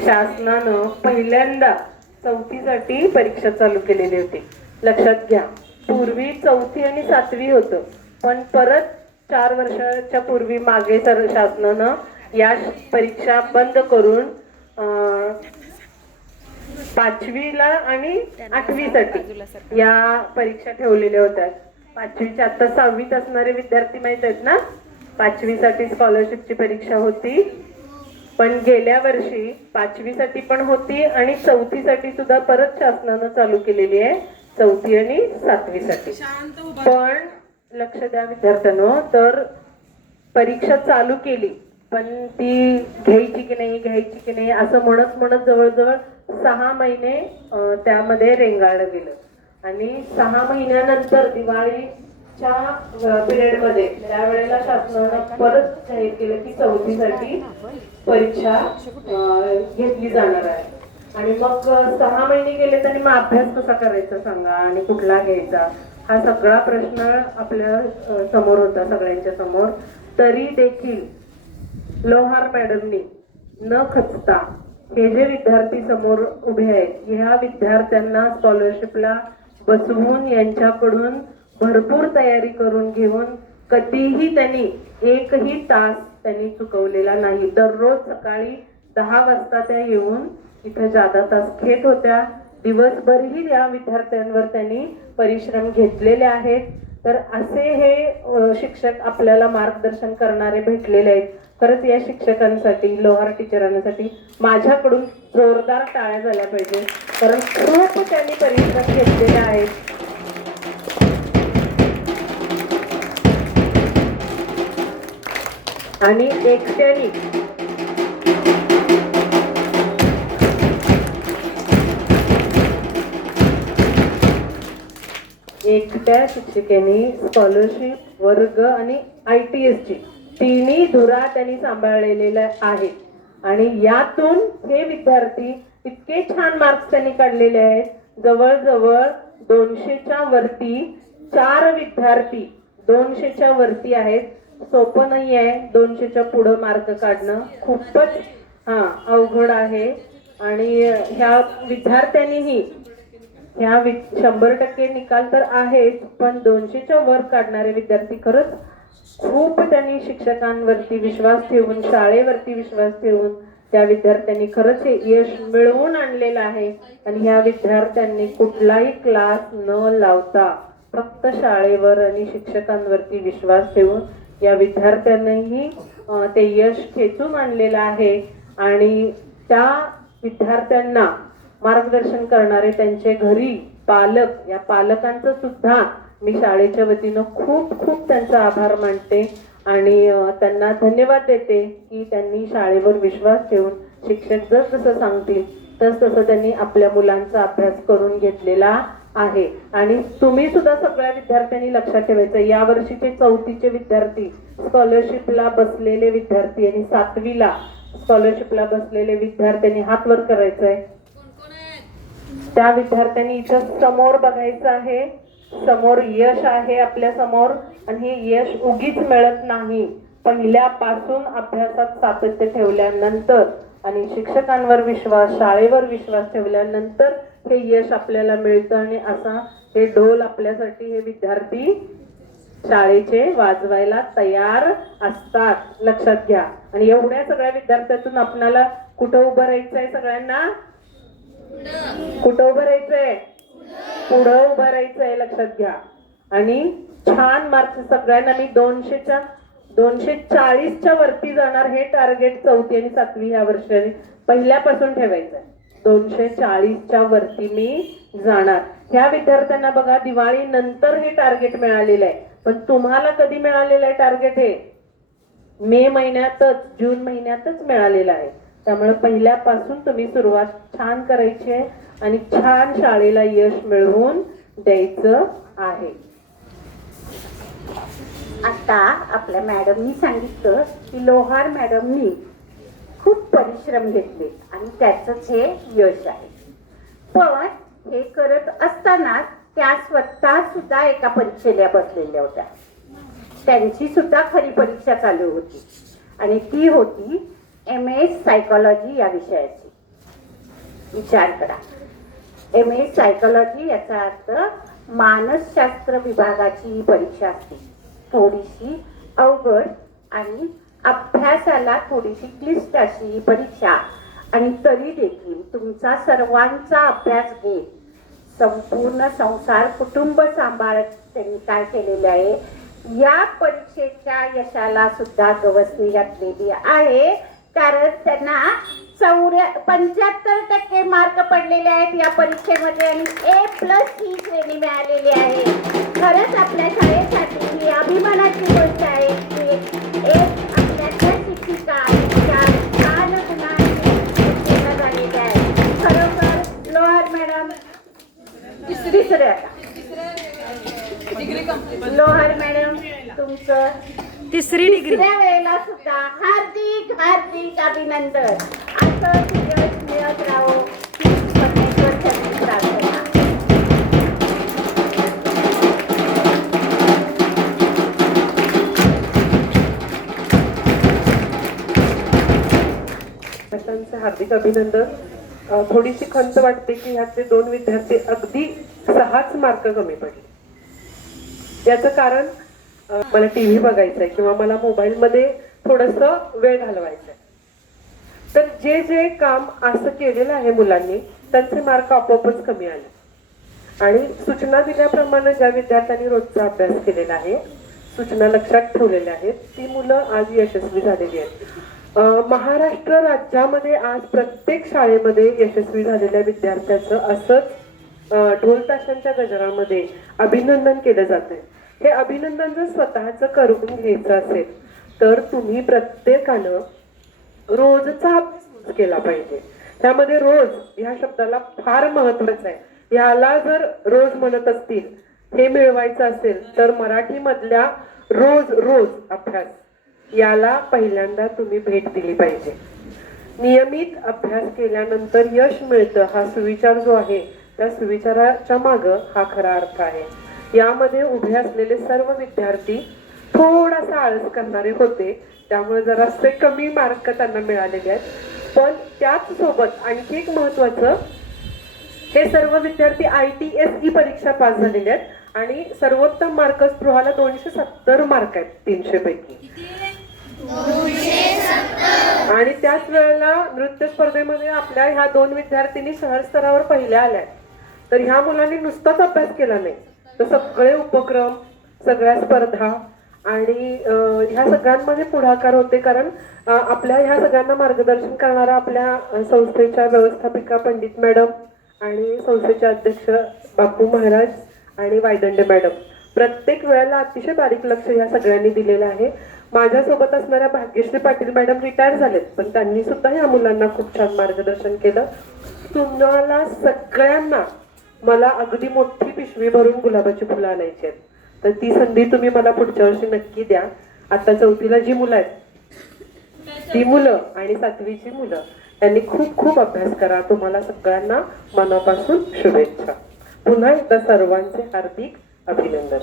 शासनानं पहिल्यांदा चौथीसाठी परीक्षा चालू केलेली होती. लक्षात घ्या, पूर्वी चौथी आणि सातवी होतं, पण परत 4 वर्षाच्या पूर्वी मागे शासनानं या परीक्षा बंद करून 5वीला आणि 8वीसाठी या परीक्षा ठेवलेल्या होत्या. 5वीच्या आता 6वीत असणारे विद्यार्थी माहित आहेत ना, 5वीसाठी स्कॉलरशिपची परीक्षा होती. पण गेल्या वर्षी 5वीसाठी पण होती आणि 4थीसाठी सुद्धा परत शासनानं चालू केलेली आहे, 4थी आणि 7वीसाठी. पण लक्ष द्या विद्यार्थ्यांनो, तर परीक्षा चालू केली पण ती घ्यायची की नाही असं म्हणत जवळजवळ 6 महिने त्यामध्ये रेंगाळलं गेलं. आणि 6 महिन्यानंतर दिवाळीच्या पिरियड मध्ये त्यावेळेला शासनानं परत जाहीर केलं की 4थीसाठी परीक्षा घेतली जाणार आहे. आणि मग 6 महिने गेले तरी मग अभ्यास कसा करायचा सांगा आणि कुठला घ्यायचा, हा सगळा प्रश्न आपल्या समोर होता, सगळ्यांच्या समोर. तरी देखील लोहार मॅडमनी न खचता हे जे विद्यार्थी समोर उभे आहेत, ह्या विद्यार्थ्यांना स्कॉलरशिपला बसवून यांच्याकडून भरपूर तयारी करून घेऊन कधीही त्यांनी एकही तास त्यांनी चुकवलेला नाही. दररोज सकाळी 10 वाजता त्या येऊन इथे जादा तास घेत होत्या. दिवसभरही या विद्यार्थ्यांवर त्यांनी परिश्रम घेतलेले आहेत. तर असे हे शिक्षक आपल्याला मार्गदर्शन करणारे भेटलेले आहेत. खरंच या शिक्षकांसाठी, लोहार टीचरांसाठी माझ्याकडून जोरदार टाळ्या झाल्या पाहिजे, कारण खूप त्यांनी परिश्रम घेतलेले आहेत. आणि एकट्या शिक्षिकेने स्कॉलरशिप, वर्ग आणि ITS ची तिन्ही धुरा त्यांनी सांभाळलेल्या आहेत. आणि यातून हे विद्यार्थी इतके छान मार्क्स त्यांनी काढलेले आहेत. जवळजवळ 200च्या वरती 4 विद्यार्थी 200च्या वरती आहेत. सोपं नाही आहे 200च्या पुढे मार्क काढणं, खूपच अवघड आहे. आणि ह्या विद्यार्थ्यांनीही ह्या 100% निकाल तर आहेच, पण 200च्या वर काढणारे विद्यार्थी खरंच खूप त्यांनी शिक्षकांवरती विश्वास ठेवून, शाळेवरती विश्वास ठेवून त्या विद्यार्थ्यांनी खरंच हे यश मिळवून आणलेलं आहे. आणि ह्या विद्यार्थ्यांनी कुठलाही क्लास न लावता फक्त शाळेवर आणि शिक्षकांवरती विश्वास ठेवून या विद्यार्थ्यांनीही ते यश खेचून आणलेलं आहे. आणि त्या विद्यार्थ्यांना मार्गदर्शन करणारे त्यांचे घरी पालक, या पालकांचं सुद्धा मी शाळेच्या वतीनं खूप खूप त्यांचा आभार मानते आणि त्यांना धन्यवाद देते की त्यांनी शाळेवर विश्वास ठेवून शिक्षक जसं सांगतील तसं त्यांनी आपल्या मुलांचा अभ्यास करून घेतलेला आहे. आणि तुम्ही सुद्धा सगळ्या विद्यार्थ्यांनी लक्षात ठेवायचं, या वर्षीचे 4थीचे विद्यार्थी, स्कॉलरशिपला बसलेले विद्यार्थी आणि 7वीला स्कॉलरशिपला बसलेले विद्यार्थ्यांनी हात वर करायचा आहे. त्या विद्यार्थ्यांनी इथं समोर बघायचं आहे. समोर यश आहे आपल्या समोर, आणि हे यश उगीच मिळत नाही. पहिल्यापासून अभ्यासात सातत्य ठेवल्यानंतर आणि शिक्षकांवर विश्वास, शाळेवर विश्वास ठेवल्यानंतर हे यश आपल्याला मिळतं. आणि असा हे ढोल आपल्यासाठी हे विद्यार्थी शाळेचे वाजवायला तयार असतात, लक्षात घ्या. आणि एवढ्या सगळ्या विद्यार्थ्यातून आपल्याला कुठं उभं राहायचंय? सगळ्यांना कुठं उभं राहायचंय? पुढं उभं राहायचंय, लक्षात घ्या. आणि छान मार्क्स सगळ्यांना मी 240च्या वरती जाणार हे टार्गेट 4थी आणि 7वी या वर्षी पहिल्यापासून ठेवायचंय. 240च्या वरती मी जाणार. ह्या विद्यार्थ्यांना बघा दिवाळी नंतर हे टार्गेट मिळालेलं आहे, पण तुम्हाला कधी मिळालेलं आहे टार्गेट? हे मे महिन्यातच, जून महिन्यातच मिळालेलं आहे. त्यामुळे पहिल्यापासून तुम्ही सुरुवात छान करायची आहे आणि छान शाळेला यश मिळवून द्यायचं आहे. आता आपल्या मॅडमनी सांगितलं की लोहार मॅडमनी खूप परिश्रम घेतले आणि त्याचंच हे यश आहे. पण हे करत असताना त्या स्वतः सुद्धा एका परीक्षेला बसलेल्या होत्या. त्यांची सुद्धा खरी परीक्षा चालू होती आणि ती होती MS सायकॉलॉजी या विषयाची. विचार करा. MA सायकोलॉजी याचा अर्थ मानसशास्त्र विभागाची ही परीक्षा असते. थोडीशी अवघड आणि अभ्यासाला थोडीशी क्लिष्ट अशी ही परीक्षा, आणि तरी देखील तुमचा सर्वांचा अभ्यास घेत संपूर्ण संसार कुटुंब सांभाळत त्यांनी काय केलेले आहे, या परीक्षेच्या यशाला सुद्धा गवसणी घातलेली आहे. कारण त्यांना 75% मार्क पडलेले आहेत या परीक्षेमध्ये आणि A+ ही श्रेणी मिळालेली आहे. खरंच आपल्या शाळेसाठी ही अभिमानाची गोष्ट आहे की एक आपल्याच्या शिक्षिका त्या छान गुणांनी उत्तीर्ण झालेल्या आहेत. खरोखर लोहार मॅडम तिसऱ्या लोहार मॅडम तुमचं तिसऱ्या वेळेला सुद्धा हार्दिक हार्दिक अभिनंदन. असं यश मिळत राहो हीच परमेश्वर चरणी प्रार्थना. त्यांचे हार्दिक अभिनंदन. थोडीशी खंत वाटते की ह्यातले 2 विद्यार्थी अगदी 6च मार्क कमी पडले. याचं कारण मला टीव्ही बघायचा आहे किंवा मला मोबाईलमध्ये थोडंसं वेळ घालवायचा आहे. तर जे जे काम असं केलेलं आहे मुलांनी त्यांचे मार्क आपोआपच कमी आले. आणि सूचना दिल्याप्रमाणे ज्या विद्यार्थ्यांनी रोजचा अभ्यास केलेला आहे, सूचना लक्षात ठेवलेल्या आहेत, ती मुलं आज यशस्वी झालेली आहेत. महाराष्ट्र राज्यामध्ये आज प्रत्येक शाळेमध्ये यशस्वी झालेल्या विद्यार्थ्याचं असंच ढोल ताशांच्या गजरामध्ये अभिनंदन केलं जातंय. हे अभिनंदन जर स्वतःच करून घ्यायचं असेल तर तुम्ही प्रत्येकानं रोजचा अभ्यास केला पाहिजे. त्यामध्ये रोज ह्या शब्दाला फार महत्वाचं आहे. ह्याला जर रोज म्हणत असतील, हे मिळवायचं असेल तर मराठीमधल्या रोज रोज अभ्यास याला पहिल्यांदा तुम्ही भेट दिली पाहिजे. नियमित अभ्यास केल्यानंतर यश मिळतं हा सुविचार जो आहे त्या सुविचाराच्या मागं हा खरा अर्थ आहे. यामध्ये उभे असलेले सर्व विद्यार्थी थोडासा आळस करणारे होते, त्यामुळे जरासे कमी मार्क त्यांना मिळालेले आहेत. पण त्याच सोबत आणखी एक महत्वाचं, हे सर्व विद्यार्थी ITSE परीक्षा पास झालेले आहेत आणि सर्वोत्तम मार्क स्पृहाला 270 मार्क आहेत 300 पैकी. आणि त्याच वेळेला नृत्य स्पर्धेमध्ये आपल्या ह्या 2 विद्यार्थिनी शहर स्तरावर पहिल्या आल्या. तर ह्या मुलांनी नुसताच अभ्यास केला नाही, तर सगळे उपक्रम, सगळ्या स्पर्धा आणि ह्या सगळ्यांमध्ये पुढाकार होते. कारण आपल्या ह्या सगळ्यांना मार्गदर्शन करणारा आपल्या संस्थेच्या व्यवस्थापिका पंडित मॅडम आणि संस्थेचे अध्यक्ष बापू महाराज आणि वायदंडे मॅडम प्रत्येक वेळेला अतिशय बारीक लक्ष ह्या सगळ्यांनी दिलेलं आहे. माझ्यासोबत असणाऱ्या भाग्यश्री पाटील मॅडम रिटायर झालेत, पण त्यांनी सुद्धा या मुलांना खूप छान मार्गदर्शन केलं. तुम्हाला सगळ्यांना मला अगदी मोठी पिशवी भरून गुलाबाची फुलं आणायची आहेत, तर ती संधी तुम्ही मला पुढच्या वर्षी नक्की द्या. आता 4थीला जी मुलं आहेत ती मुलं आणि 7वीची मुलं यांनी खूप खूप अभ्यास करा. तुम्हाला सगळ्यांना मनापासून शुभेच्छा. पुन्हा एकदा सर्वांचे हार्दिक अभिनंदन.